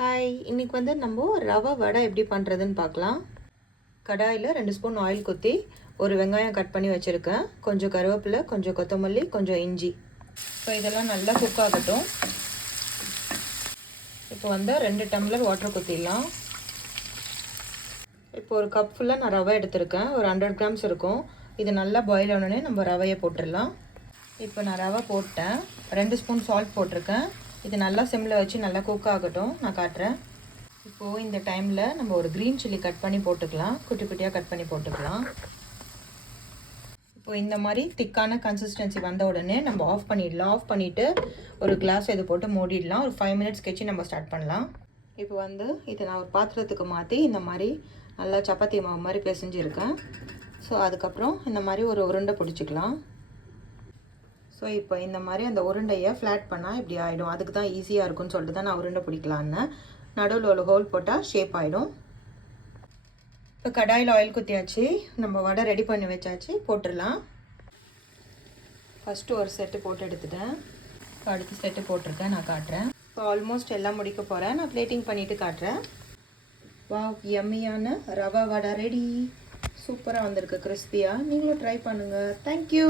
Hi, இன்னைக்கு வந்து நம்ம ரவை வடை எப்படி பண்ணுறதுன்னு பார்க்கலாம். கடாயில் 2 ஸ்பூன் ஆயில் ஊற்றி ஒரு வெங்காயம் கட் பண்ணி வச்சுருக்கேன். கொஞ்சம் கருவேப்பிலை, கொஞ்சம் கொத்தமல்லி, கொஞ்சம் இஞ்சி. இப்போ இதெல்லாம் நல்லா குக் ஆகட்டும். இப்போ வந்து 2 டம்ளர் வாட்டர் ஊற்றிடலாம். இப்போ ஒரு கப் ஃபுல்லாக நான் ரவை எடுத்திருக்கேன். ஒரு 100 கிராம்ஸ் இருக்கும். இது நல்லா பாயில் ஆனோடனே நம்ம ரவையை போட்டுடலாம். இப்போ நான் ரவை போட்டேன். 2 ஸ்பூன் சால்ட் போட்டிருக்கேன். இது நல்லா சிம்மில் வச்சு நல்லா குக் ஆகட்டும். நான் காட்டுறேன். இப்போது இந்த டைமில் நம்ம ஒரு க்ரீன் சில்லி கட் பண்ணி போட்டுக்கலாம். குட்டி குட்டியாக கட் பண்ணி போட்டுக்கலாம். இப்போ இந்த மாதிரி திக்கான கன்சிஸ்டன்சி வந்த உடனே நம்ம ஆஃப் பண்ணிடலாம். ஆஃப் பண்ணிவிட்டு ஒரு கிளாஸ் இது போட்டு மூடிடலாம். ஒரு 5 மினிட்ஸ் கழிச்சு நம்ம ஸ்டார்ட் பண்ணலாம். இப்போ வந்து இதை நான் ஒரு பாத்திரத்துக்கு மாற்றி இந்த மாதிரி நல்லா சப்பாத்தி மாவு மாதிரி பிசைஞ்சிருக்கேன். ஸோ அதுக்கப்புறம் இந்த மாதிரி ஒரு உருண்டை பிடிச்சிக்கலாம். ஸோ இப்போ இந்த மாதிரி அந்த உருண்டையை ஃப்ளாட் பண்ணால் இப்படி ஆகிடும். அதுக்கு தான் ஈஸியாக இருக்கும்னு சொல்லிட்டு தான் நான் உருண்டை பிடிக்கலான்னு. நடுவில் ஒரு ஹோல் போட்டால் ஷேப் ஆகிடும். இப்போ கடாயில் ஆயில் குத்தியாச்சு. நம்ம வடை ரெடி பண்ணி வச்சாச்சு. போட்டுடலாம். ஃபஸ்ட்டு ஒரு செட்டு போட்டு எடுத்துட்டேன். இப்போ அடுத்த செட்டு போட்டிருக்கேன். நான் காட்டுறேன். இப்போ ஆல்மோஸ்ட் எல்லாம் முடிக்க போகிறேன். நான் பிளேட்டிங் பண்ணிவிட்டு காட்டுறேன். வாவ், யம்மியான ரவா வடை ரெடி. சூப்பராக வந்திருக்கு, கிறிஸ்பியாக. நீங்களும் ட்ரை பண்ணுங்கள். தேங்க்யூ.